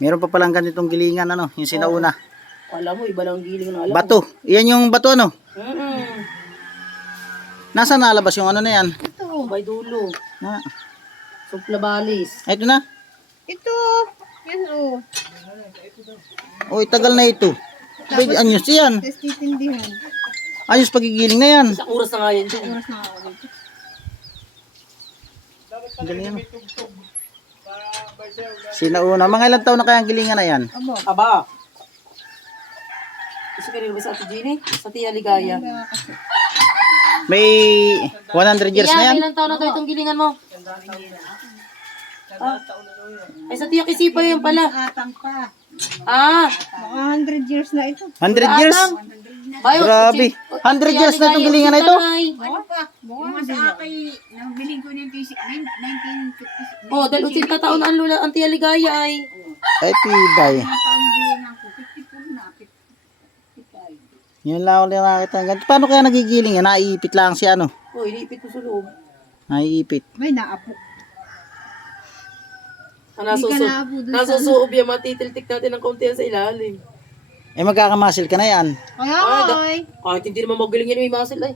Meron pa palang ganitong gilingan, ano, yung sinauna. Alam mo, iba lang ang giling na alam. Bato. Yan yung bato, ano? Mm. Nasaan nalabas yung ano na yan? Ito, may dulo. Ah, Suplabalis. ito na. Ito. Yan o. Uy, tagal na ito. Pwede, anyos yan. Tapos titindihan. Ayos pagigiling na yan. Isang oras na nga yan dyan. Oras na ako dito. Ang galing yan. Sinauna. Mga ilang taon na kaya ang gilingan na yan? Abo. Aba. Kasi kanina ba sa Ate Jeannie? Sa Tia Ligaya. May 100 years na yan? Ilang taon na to itong gilingan mo? Ah. Ay, sa Tia Kisipa yun pala. Atang pa. Ah. Baka 100 years na ito. 100 years? Bayo, Grabe. 100 years na itong gilingan na ito? Ano pa? Baka sa akin, nabiling ko na yung 1956. Oh, dahil 80 taon ang lula ang Tia Ligaya ay. Ay, tibay. Taon bilingan ko. 54 na. 55. Yun lang ako nakakita. Ganito. Paano kaya nagigiling yan? Naiipit lang si ano? Oh, iniipit mo sa loob. Naiipit. May naapo. Nasusuob yan, matitiltik natin ng konti yan sa ilalim. Eh magkakamasil ka na yan. Kaya ay. Kahit hindi naman magaling yan may muscle ay.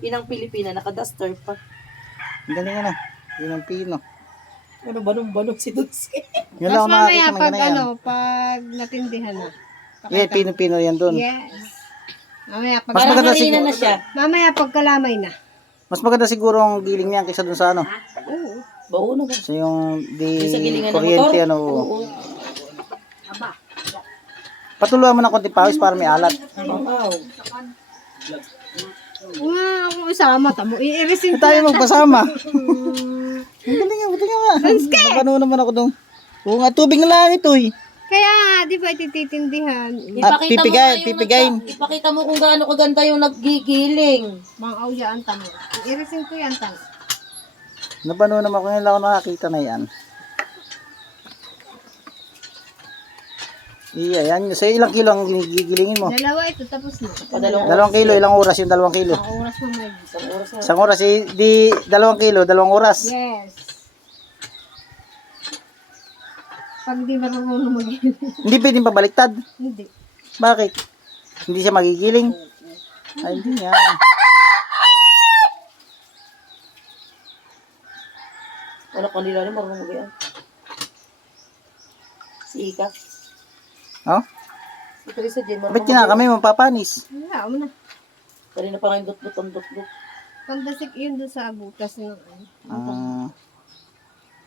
Inang Pilipina, naka-duster pa. Ang galing ano. Yun ang pino. Ano banong si Dutski? Yun Tapos lang ako mamaya nakakita ng pag ganyan. ano, pag natindihan na. Yeah, pino-pino yan doon. Yes. Mamaya pag Mas maganda siguro. na siya. mamaya pag kalamay na. Mas maganda siguro ang giling niyan kaysa dun sa ano. Oo. Bao na ba? Sa yung Yung sa gilingan ng kuryente motor? ano. Oo. Patuluan mo ng konti pawis para may alat. Wow. Ako isama, tamo. I-resin Tayo magpasama. Ang galing nga, buti nga. Napano naman ako dong. Oo nga, tubig na lang ito eh. Kaya, di ba ititindihan? Pipigayin. Ipakita mo kung gaano kaganda yung naggigiling. Mga awya ang tamo. I-resin ko yan, tamo. Napano naman ako, ngayon lang ako nakakita na yan. Iya, yan. Sa ilang kilo ang gigilingin mo? Dalawa ito, tapos na. 2 kilo, ilang oras yung 2 kilo? Ang oras na may. Isang oras, di 2 kilo, 2 oras. Yes. Pag di marunong mag-ilim. Hindi pwedeng pabaliktad. Hindi. Bakit? Hindi siya magigiling? Ay, hindi nga. Wala kang nila rin, marunong mag-ian. Si Ika. Oh? Si Teresa Jen, Ba't marunong kina kami mapapanis? Wala mo na. Kanina pa ngayon dot-dot. Pandasik yun doon sa butas ng ano. Ah.